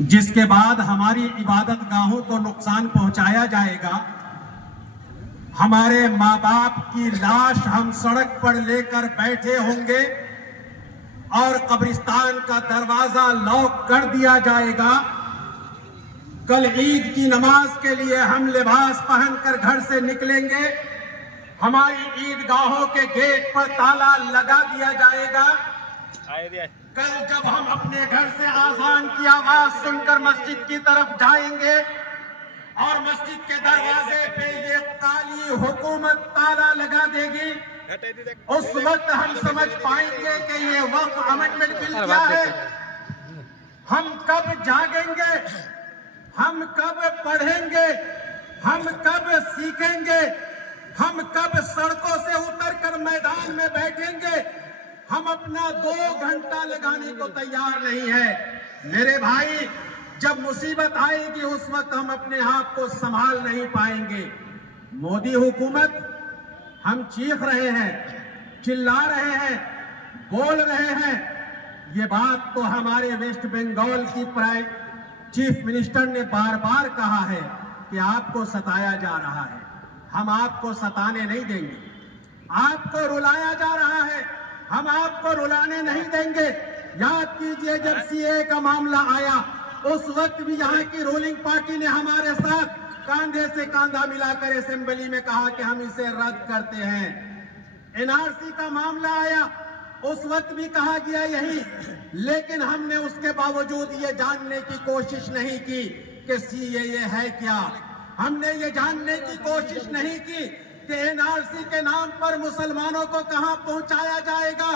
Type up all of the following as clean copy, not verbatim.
جس کے بعد ہماری عبادت گاہوں کو نقصان پہنچایا جائے گا، ہمارے ماں باپ کی لاش ہم سڑک پر لے کر بیٹھے ہوں گے اور قبرستان کا دروازہ لاک کر دیا جائے گا۔ کل عید کی نماز کے لیے ہم لباس پہن کر گھر سے نکلیں گے، ہماری عید گاہوں کے گیٹ پر تالا لگا دیا جائے گا۔ کل جب ہم اپنے گھر سے اذان کی آواز سن کر مسجد کی طرف جائیں گے اور مسجد کے دروازے پہ یہ کالی حکومت تالا لگا دے گی، اس وقت ہم سمجھ پائیں گے کہ یہ وقف امنڈمنٹ بل کیا ہے۔ ہم کب جاگیں گے، ہم کب پڑھیں گے، ہم کب سیکھیں گے، ہم کب سڑکوں سے اتر کر میدان میں بیٹھیں گے؟ ہم اپنا 2 گھنٹہ لگانے کو تیار نہیں ہے۔ میرے بھائی، جب مصیبت آئے گی اس وقت ہم اپنے آپ کو سنبھال نہیں پائیں گے۔ مودی حکومت، ہم چیخ رہے ہیں، چلا رہے ہیں، بول رہے ہیں، یہ بات تو ہمارے ویسٹ بنگال کی چیف منسٹر نے بار بار کہا ہے کہ آپ کو ستایا جا رہا ہے۔ ہم آپ کو ستانے نہیں دیں گے۔ آپ کو رلایا جا رہا ہے، ہم آپ کو رلانے نہیں دیں گے۔ یاد کیجئے جب سی اے کا معاملہ آیا، اس وقت بھی یہاں کی رولنگ پارٹی نے ہمارے ساتھ کاندھے سے کاندھا ملا کر اسمبلی میں کہا کہ ہم اسے رد کرتے ہیں۔ این آر سی کا معاملہ آیا، اس وقت بھی کہا گیا یہی، لیکن ہم نے اس کے باوجود یہ جاننے کی کوشش نہیں کی کہ سی اے یہ ہے کیا۔ ہم نے یہ جاننے کی کوشش نہیں کی کہ این آر سی کے نام پر مسلمانوں کو کہاں پہنچایا جائے گا۔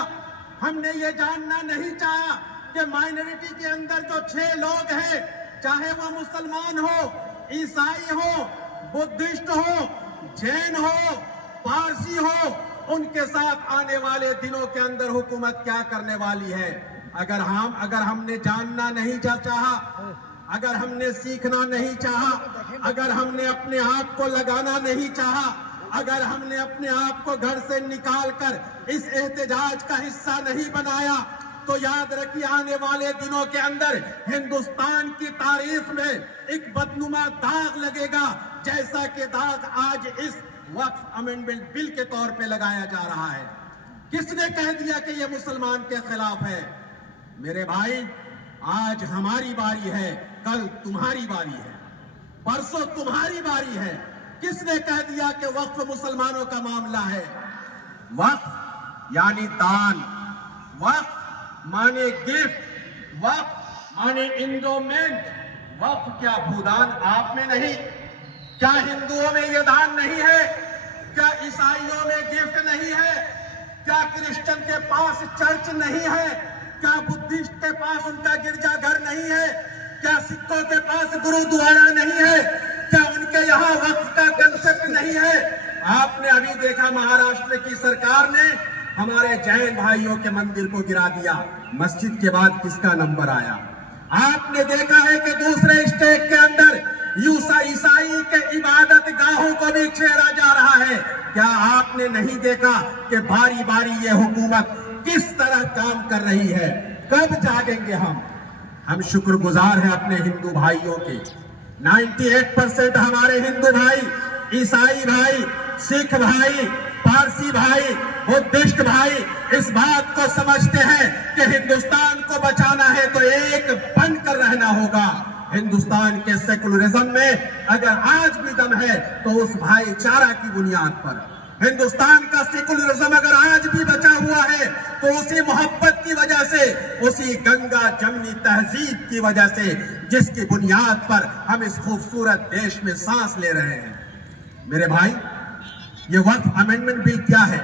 ہم نے یہ جاننا نہیں چاہا کہ مائنورٹی کے اندر جو 6 لوگ ہیں، چاہے وہ مسلمان ہو، عیسائی ہو، بدھسٹ ہو، جین ہو، پارسی ہو، ان کے ساتھ آنے والے دنوں کے اندر حکومت کیا کرنے والی ہے۔ اگر ہم نے جاننا نہیں چاہا، اگر ہم نے سیکھنا نہیں چاہا، اگر ہم نے اپنے آپ کو لگانا نہیں چاہا، اگر ہم نے اپنے آپ کو گھر سے نکال کر اس احتجاج کا حصہ نہیں بنایا، تو یاد رکھیے آنے والے دنوں کے اندر ہندوستان کی تاریخ میں ایک بدنما داغ لگے گا، جیسا کہ داغ آج اس وقف امنڈمنٹ بل کے طور پہ لگایا جا رہا ہے۔ کس نے کہہ دیا کہ یہ مسلمان کے خلاف ہے؟ میرے بھائی، آج ہماری باری ہے، کل تمہاری باری ہے، پرسوں تمہاری باری ہے۔ کس نے کہہ دیا کہ وقف مسلمانوں کا معاملہ ہے؟ وقف یعنی دان، وقف مانے گفٹ، وقف مانے انڈومنٹ۔ وقف کیا بھودان آپ میں نہیں؟ کیا ہندوؤں میں یہ دان نہیں ہے؟ کیا عیسائیوں میں گفٹ نہیں ہے؟ کیا کرسچن کے پاس چرچ نہیں ہے؟ کیا بدھسٹ کے پاس ان کا گرجا گھر نہیں ہے؟ کیا سکھوں کے پاس گرودوارا نہیں ہے؟ کیا ان کے یہاں وقف کا کنسپٹ نہیں ہے؟ آپ نے ابھی دیکھا مہاراشٹر کی سرکار نے ہمارے جین بھائیوں کے مندر کو گرا دیا، مسجد کے بعد کس کا نمبر آیا؟ آپ نے دیکھا ہے کہ دوسرے اسٹیٹ کے اندر عیسائی کے عبادت گاہوں کو بھی چھیڑا جا رہا ہے۔ کیا آپ نے نہیں دیکھا کہ باری باری یہ حکومت کس طرح کام کر رہی ہے؟ کب جاگیں گے ہم شکر گزار ہیں اپنے ہندو بھائیوں کے۔ 98% ہمارے ہندو بھائی، عیسائی بھائی، سکھ بھائی، پارسی بھائی، بدھسٹ بھائی اس بات کو سمجھتے ہیں کہ ہندوستان کو بچانا ہے تو ایک بن کر رہنا ہوگا۔ ہندوستان کے سیکولرزم میں اگر آج بھی دم ہے تو اس بھائی چارہ کی بنیاد پر۔ ہندوستان کا سیکولرزم اگر آج بھی بچا ہوا ہے تو اسی محبت کی وجہ سے، اسی گنگا جمنی تہذیب کی وجہ سے، جس کی بنیاد پر ہم اس خوبصورت دیش میں سانس لے رہے ہیں۔ میرے بھائی، یہ وقف امنڈمنٹ بل کیا ہے؟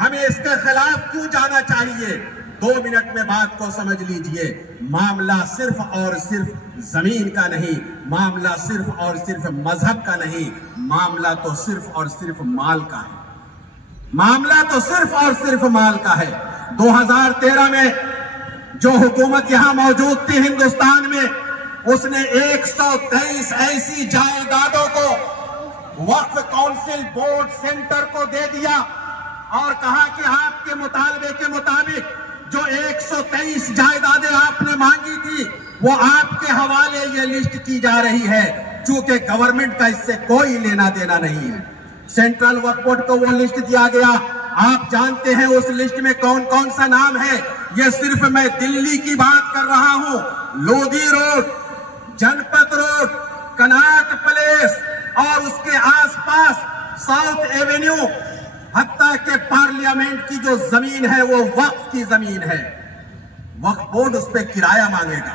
ہمیں اس کے خلاف کیوں جانا چاہیے؟ 2 منٹ میں بات کو سمجھ لیجئے۔ معاملہ صرف اور صرف زمین کا نہیں، معاملہ صرف اور صرف مذہب کا نہیں، معاملہ تو صرف اور صرف مال کا ہے۔ معاملہ تو صرف اور صرف مال کا ہے۔ 2013 میں جو حکومت یہاں موجود تھی ہندوستان میں، اس نے 123 ایسی جائیدادوں کو وقف کونسل بورڈ سینٹر کو دے دیا اور کہا کہ آپ کے مطالبے کے مطابق جو 123 جائیدادیں آپ نے مانگی تھی وہ آپ کے حوالے یہ لسٹ کی جا رہی ہے، چونکہ گورنمنٹ کا اس سے کوئی لینا دینا نہیں ہے۔ سینٹرل وقف بورڈ کو وہ لسٹ دیا گیا، آپ جانتے ہیں اس لسٹ میں کون کون سا نام ہے؟ یہ صرف میں دلی کی بات کر رہا ہوں، Lodhi road, Janpath road, Connaught place اور اس کے آس پاس ساؤتھ ایونیو، حتیٰ کہ پارلیمنٹ کی جو زمین ہے وہ وقف کی زمین ہے۔ وقف بورڈ اس پہ کرایہ مانگے گا،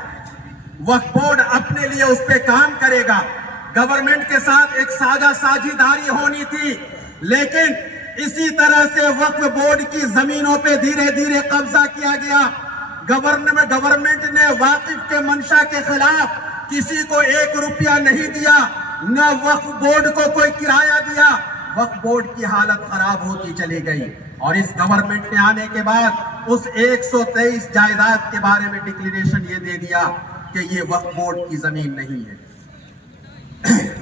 وقف بورڈ اپنے لیے اس پہ کام کرے گا۔ گورنمنٹ کے ساتھ ایک ساجھیداری ہونی تھی، لیکن اسی طرح سے وقف بورڈ کی زمینوں پہ دھیرے دھیرے قبضہ کیا گیا۔ گورنمنٹ نے واقف کے منشا کے خلاف کسی کو 1 روپیہ نہیں دیا، نہ وقف بورڈ کو کوئی کرایہ دیا۔ وقف بورڈ کی حالت خراب ہوتی چلی گئی، اور اس گورنمنٹ نے آنے کے بعد اس 123 جائیداد کے بارے میں ڈکلیریشن یہ دے دیا کہ یہ وقف بورڈ کی زمین نہیں ہے۔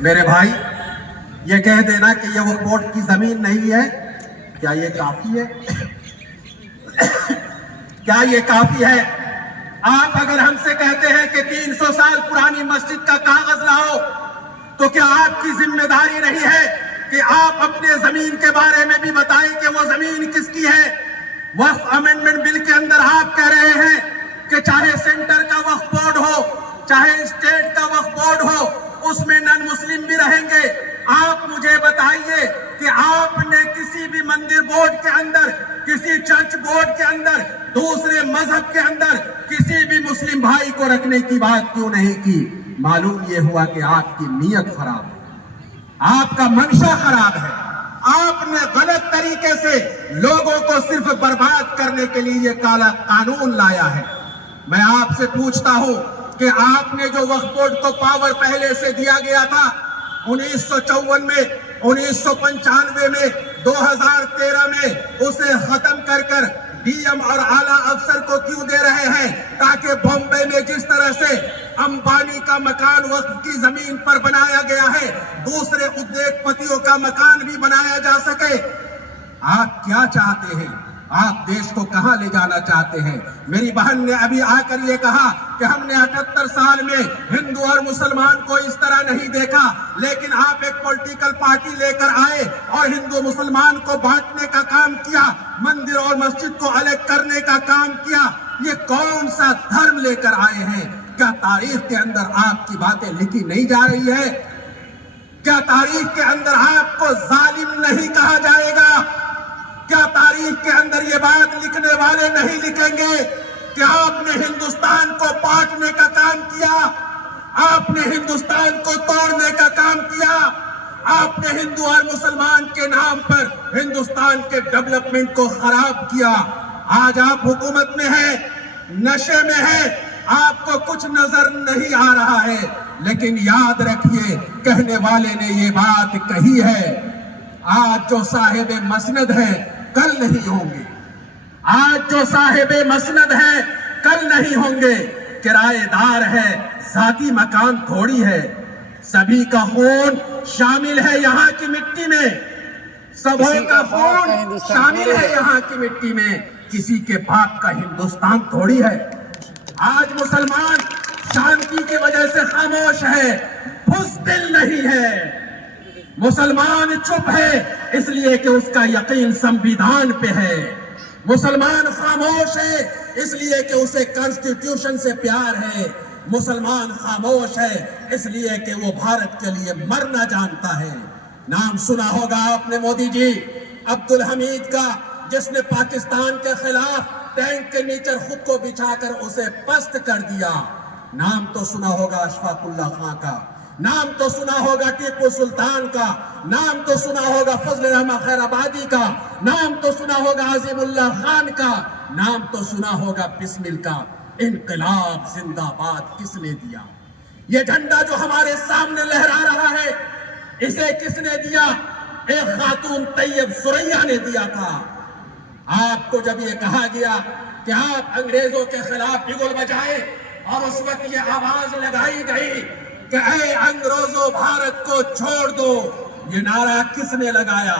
میرے بھائی، یہ کہہ دینا کہ یہ وقف بورڈ کی زمین نہیں ہے، کیا یہ کافی ہے؟ کیا یہ کافی ہے؟ آپ اگر ہم سے کہتے ہیں کہ 300 سال پرانی مسجد کا کاغذ لاؤ، تو کیا آپ کی ذمہ داری نہیں ہے کہ آپ اپنے زمین کے بارے میں بھی بتائیں کہ وہ زمین کس کی ہے؟ وقف امینڈمنٹ بل کے اندر آپ کہہ رہے ہیں کہ چاہے سینٹر کا وقف بورڈ ہو، چاہے اسٹیٹ کا وقف بورڈ ہو، اس میں نان مسلم بھی رہیں گے۔ آپ مجھے بتائیے کہ آپ نے کسی بھی مندر بورڈ کے اندر، کسی چرچ بورڈ کے اندر، دوسرے مذہب کے اندر کسی بھی مسلم بھائی کو رکھنے کی بات کیوں نہیں کی؟ معلوم یہ ہوا کہ آپ کی نیت خراب ہے، آپ کا منشا خراب ہے، آپ نے غلط طریقے سے لوگوں کو صرف برباد کرنے کے لیے یہ کالا قانون لایا ہے۔ میں آپ سے پوچھتا ہوں کہ آپ نے جو وقف بورڈ کو پاور پہلے سے دیا گیا تھا 1954 میں، 1995 میں، 2013 میں، اسے ختم کر ڈی ایم اور اعلیٰ افسر کو کیوں دے رہے ہیں؟ تاکہ بمبئی میں جس طرح سے امبانی کا مکان وقف کی زمین پر بنایا گیا ہے، دوسرے ادیوگ پتیوں کا مکان بھی بنایا جا سکے۔ آپ کیا چاہتے ہیں؟ آپ دیش کو کہاں لے جانا چاہتے ہیں؟ میری بہن نے ابھی آ کر یہ کہا کہ ہم نے 78 سال میں ہندو اور مسلمان کو اس طرح نہیں دیکھا، لیکن آپ ایک پولیٹیکل پارٹی لے کر آئے اور ہندو مسلمان کو بانٹنے کا کام کیا، مندر اور مسجد کو الگ کرنے کا کام کیا۔ یہ کون سا دھرم لے کر آئے ہیں؟ کیا تاریخ کے اندر آپ کی باتیں لکھی نہیں جا رہی ہے؟ کیا تاریخ کے اندر آپ کو ظالم نہیں کہا جائے گا؟ کیا تاریخ کے اندر یہ بات لکھنے والے نہیں لکھیں گے کہ آپ نے ہندوستان کو بانٹنے کا کام کیا، آپ نے ہندوستان کو توڑنے کا کام کیا، آپ نے ہندو اور مسلمان کے نام پر ہندوستان کے ڈیولپمنٹ کو خراب کیا۔ آج آپ حکومت میں ہیں، نشے میں ہیں، آپ کو کچھ نظر نہیں آ رہا ہے، لیکن یاد رکھیے کہنے والے نے یہ بات کہی ہے۔ آج جو صاحب مسند ہے کل نہیں ہوں گے، آج جو صاحب مسند ہے کل نہیں ہوں گے۔ کرایہ دار ہے، ذاتی مکان تھوڑی ہے، سبھی کا خون شامل ہے یہاں کی مٹی میں، سبوں کا خون شامل ہے یہاں کی مٹی میں، کسی کے باپ کا ہندوستان تھوڑی ہے۔ آج مسلمان شانتی کی وجہ سے خاموش ہے، بزدل نہیں ہے۔ مسلمان چپ ہے اس لیے کہ اس کا یقین سنویدھان پہ ہے۔ مسلمان خاموش ہے اس لیے کہ اسے کانسٹیٹیوشن سے پیار ہے۔ مسلمان خاموش ہے اس لیے کہ وہ بھارت کے لیے مرنا جانتا ہے۔ نام سنا ہوگا آپ نے مودی جی عبدالحمید کا، جس نے پاکستان کے خلاف ٹینک کے نیچے خود کو بچھا کر اسے پست کر دیا۔ نام تو سنا ہوگا اشفاق اللہ خان کا، نام تو سنا ہوگا ٹیپو سلطان کا، نام تو سنا ہوگا فضل الرحمن خیر آبادی کا، نام تو سنا ہوگا عظیم اللہ خان کا، نام تو سنا ہوگا بسمل کا۔ انقلاب زندہ باد کس نے دیا؟ یہ جھنڈا جو ہمارے سامنے لہرا رہا ہے، اسے کس نے دیا؟ ایک خاتون طیب ثریا نے دیا تھا۔ آپ کو جب یہ کہا گیا کہ آپ انگریزوں کے خلاف بگل بجائے، اور اس وقت یہ آواز لگائی گئی کہ اے انگریزوں بھارت کو چھوڑ دو، یہ نعرہ کس نے لگایا؟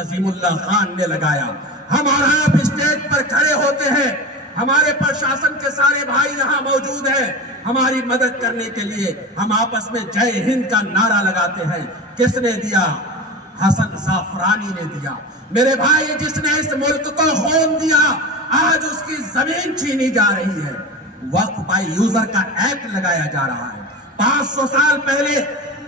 عظیم اللہ خان نے لگایا۔ ہم اور آپ اسٹیج پر کھڑے ہوتے ہیں ہمارے پرشاسن کے سارے بھائی یہاں موجود ہیں ہماری مدد کرنے کے لیے. ہم آپس میں جے ہند کا نعرہ لگاتے ہیں. کس نے دیا؟ حسن زعفرانی نے دیا. میرے بھائی جس نے اس ملک کو خون دیا آج اس کی زمین چھینی جا رہی ہے. وقف بائی یوزر کا ایکٹ لگایا جا رہا ہے. 500 سال پہلے،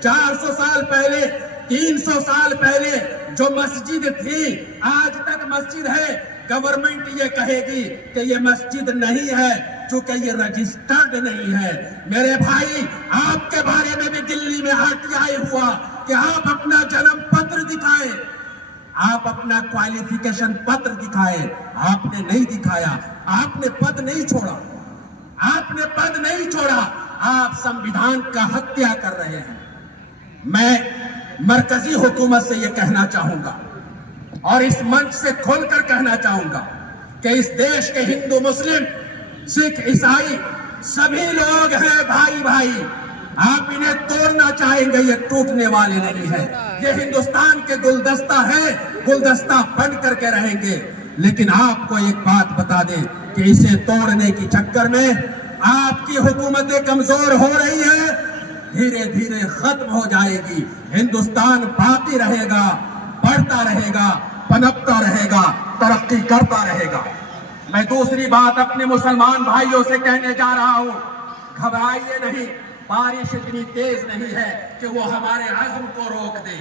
400 سال پہلے، 300 سال پہلے جو مسجد تھی آج تک مسجد ہے. گورنمنٹ یہ کہے گی کہ یہ مسجد نہیں ہے چونکہ یہ رجسٹرڈ نہیں ہے. میرے بھائی آپ کے بارے میں بھی دلی میں RTI ہوا کہ آپ اپنا جنم پتر دکھائیں، آپ اپنا کوالیفیکیشن پتر دکھائیں. آپ نے نہیں دکھایا. آپ نے پد نہیں چھوڑا. آپ نے پد نہیں چھوڑا. آپ سمویدھان کا ہتیا کر رہے ہیں. میں مرکزی حکومت سے یہ کہنا چاہوں گا اور اس منچ سے کھول کر کہنا چاہوں گا کہ اس دیش کے ہندو، مسلم، سکھ، عیسائی سبھی لوگ ہیں بھائی بھائی. آپ انہیں توڑنا چاہیں گے یہ ٹوٹنے والے نہیں ہیں. یہ ہندوستان کے گلدستہ ہیں، گلدستہ بن کر کے رہیں گے. لیکن آپ کو ایک بات بتا دیں کہ اسے توڑنے کی چکر میں آپ کی حکومتیں کمزور ہو رہی ہیں. دھیرے دھیرے ختم ہو جائے گی. ہندوستان باقی رہے گا، بڑھتا رہے گا، پنپتا رہے گا، ترقی کرتا رہے گا. میں دوسری بات اپنے مسلمان بھائیوں سے کہنے جا رہا ہوں. گھبرائیے نہیں. بارش اتنی تیز نہیں ہے کہ وہ ہمارے عزم کو روک دے.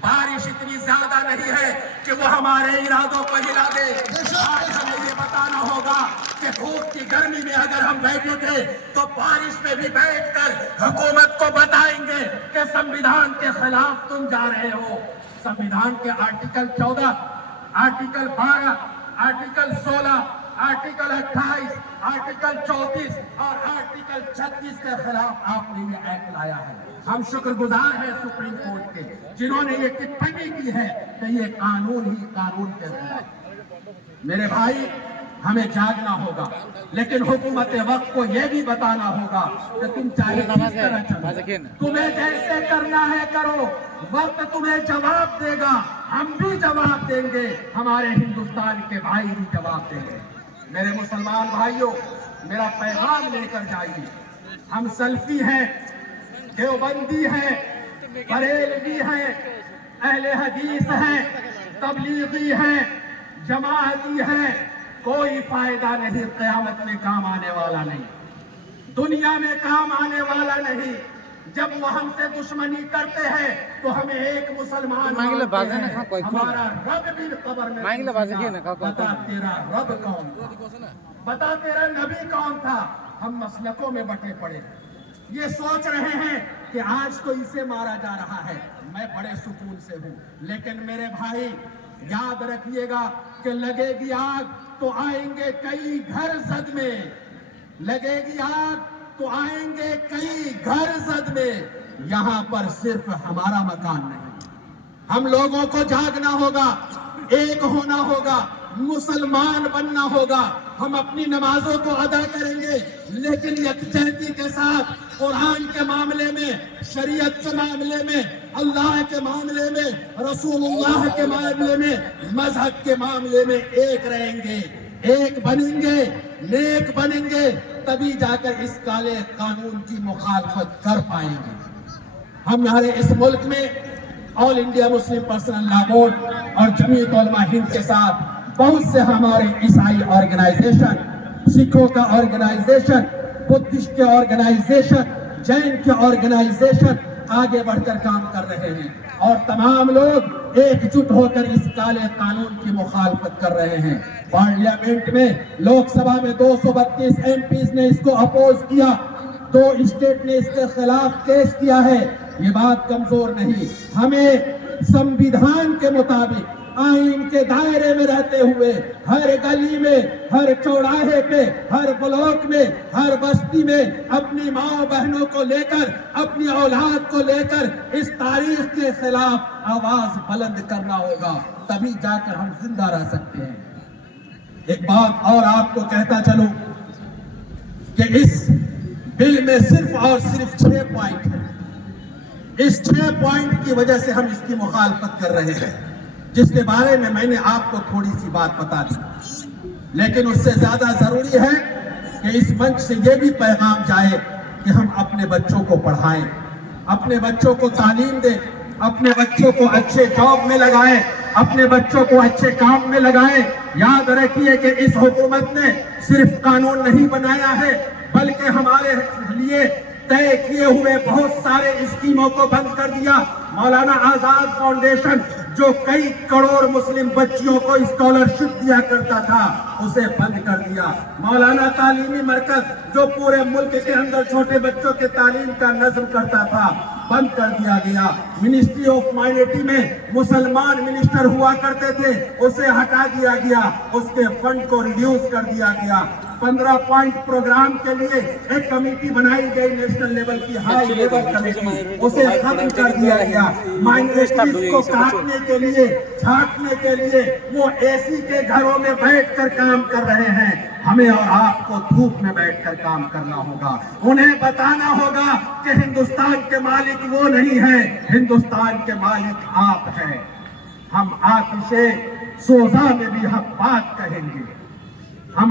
بارش اتنی زیادہ نہیں ہے کہ وہ ہمارے ارادوں کو ہلا دے. آج ہمیں یہ بتانا ہوگا کہ دھوپ کی گرمی میں اگر ہم بیٹھے تھے تو بارش میں بھی بیٹھ کر حکومت کو بتائیں گے کہ سمویدھان کے خلاف تم جا رہے ہو. سمویدھان کے article 14، article 12، article 16، article 28، article 34 اور آرٹیکل 36 کے خلاف آپ نے یہ ایکٹ لایا ہے. ہم شکر گزار ہیں سپریم کورٹ کے جنہوں نے یہ ٹپنی کی ہے کہ یہ قانون ہی قانون کے خلاف. میرے بھائی ہمیں جاگنا ہوگا لیکن حکومت وقت کو یہ بھی بتانا ہوگا کہ تم چاہے کس طرح چلو، تمہیں جیسے کرنا ہے کرو. وقت تمہیں جواب دے گا. ہم بھی جواب دیں گے، ہمارے ہندوستان کے بھائی بھی جواب دیں گے. میرے مسلمان بھائیوں میرا پیغام لے کر جائیے. ہم سلفی ہیں، دیوبندی ہیں، بریلوی ہیں، اہل حدیث ہیں، تبلیغی ہیں، جماعتی ہیں. کوئی فائدہ نہیں. قیامت میں کام آنے والا نہیں، دنیا میں کام آنے والا نہیں. جب وہ ہم سے دشمنی کرتے ہیں تو ہمیں ایک مسلمان مانتے ہیں. ہمارا رب بھی قبر میں بتا تیرا رب کون تھا، بتا تیرا نبی کون تھا. ہم مسلکوں میں بٹے پڑے یہ سوچ رہے ہیں کہ آج تو اسے مارا جا رہا ہے. میں بڑے سکون سے ہوں لیکن میرے بھائی یاد رکھیے گا کہ لگے گی آگ تو آئیں گے کئی گھر زد میں. لگے گی آگ تو آئیں گے کئی گھر زد میں. یہاں پر صرف ہمارا مکان نہیں. ہم لوگوں کو جاگنا ہوگا، ایک ہونا ہوگا، مسلمان بننا ہوگا. ہم اپنی نمازوں کو ادا کریں گے لیکن یکجہتی کے ساتھ قرآن کے معاملے میں، شریعت کے معاملے میں، اللہ کے معاملے میں، رسول اللہ کے معاملے میں، مذہب کے معاملے میں ایک رہیں گے، ایک بنیں گے، نیک بنیں گے. تبھی جا کر اس کالے قانون کی مخالفت کر پائیں گے. ہمارے اس ملک میں آل انڈیا مسلم پرسنل لا بورڈ اور جمعیت علماء ہند کے ساتھ بہت سے ہمارے عیسائی آرگنائزیشن، سکھوں کا آرگنائزیشن، بدھسٹ کے آرگنائزیشن، جین کے آرگنائزیشن آگے بڑھ کر کام کر رہے ہیں اور تمام لوگ ایک جٹ ہو کر اس کالے قانون کی مخالفت کر رہے ہیں. پارلیمنٹ میں لوک سبھا میں 232 MPs نے اس کو اپوز کیا، 2 اسٹیٹ نے اس کے خلاف کیس کیا ہے. یہ بات کمزور نہیں. ہمیں سمویدھان کے مطابق آئین کے دائرے میں رہتے ہوئے ہر گلی میں، ہر چوراہے پہ، ہر بلاک میں، ہر بستی میں اپنی ماں بہنوں کو لے کر، اپنی اولاد کو لے کر اس تاریخ کے خلاف آواز بلند کرنا ہوگا. تبھی جا کر ہم زندہ رہ سکتے ہیں. ایک بات اور آپ کو کہتا چلوں کہ اس بل میں صرف اور صرف 6 پوائنٹ ہیں. اس 6 پوائنٹ کی وجہ سے ہم اس کی مخالفت کر رہے ہیں جس کے بارے میں نے آپ کو تھوڑی سی بات بتا دی. لیکن اس سے زیادہ ضروری ہے کہ اس منچ سے یہ بھی پیغام جائے کہ ہم اپنے بچوں کو پڑھائیں، اپنے بچوں کو تعلیم دیں، اپنے بچوں کو اچھے جاب میں لگائیں، اپنے بچوں کو اچھے کام میں لگائیں۔ یاد رکھیے کہ اس حکومت نے صرف قانون نہیں بنایا ہے بلکہ ہمارے لیے طے کیے ہوئے بہت سارے اسکیموں کو بند کر دیا۔ مولانا آزاد فاؤنڈیشن جو کئی کروڑ مسلم بچیوں کو اسکالرشپ دیا کرتا تھا اسے بند کر دیا۔ مولانا تعلیمی مرکز جو پورے ملک کے اندر چھوٹے بچوں کے تعلیم کا نظم کرتا تھا بند کر دیا گیا۔ منسٹری آف مائنورٹی میں مسلمان منسٹر ہوا کرتے تھے اسے ہٹا دیا گیا، اس کے فنڈ کو ریڈیوس کر دیا گیا۔ 15 پوائنٹ پروگرام کے لیے ایک کمیٹی بنائی گئی نیشنل لیول کی، ہائی لیول کمیٹی، اسے ختم کر دیا گیا۔ مائنورٹیز کو کاٹنے کے لیے، چھانٹنے کے لیے وہ اے سی کے گھروں میں بیٹھ کر کام کر رہے ہیں۔ ہمیں اور آپ کو دھوپ میں بیٹھ کر کام کرنا ہوگا، انہیں بتانا ہوگا کہ ہندوستان کے مالک وہ نہیں ہیں، ہندوستان کے مالک آپ ہیں۔ ہم آتش سوزا میں بھی حق بات کہیں گے، ہم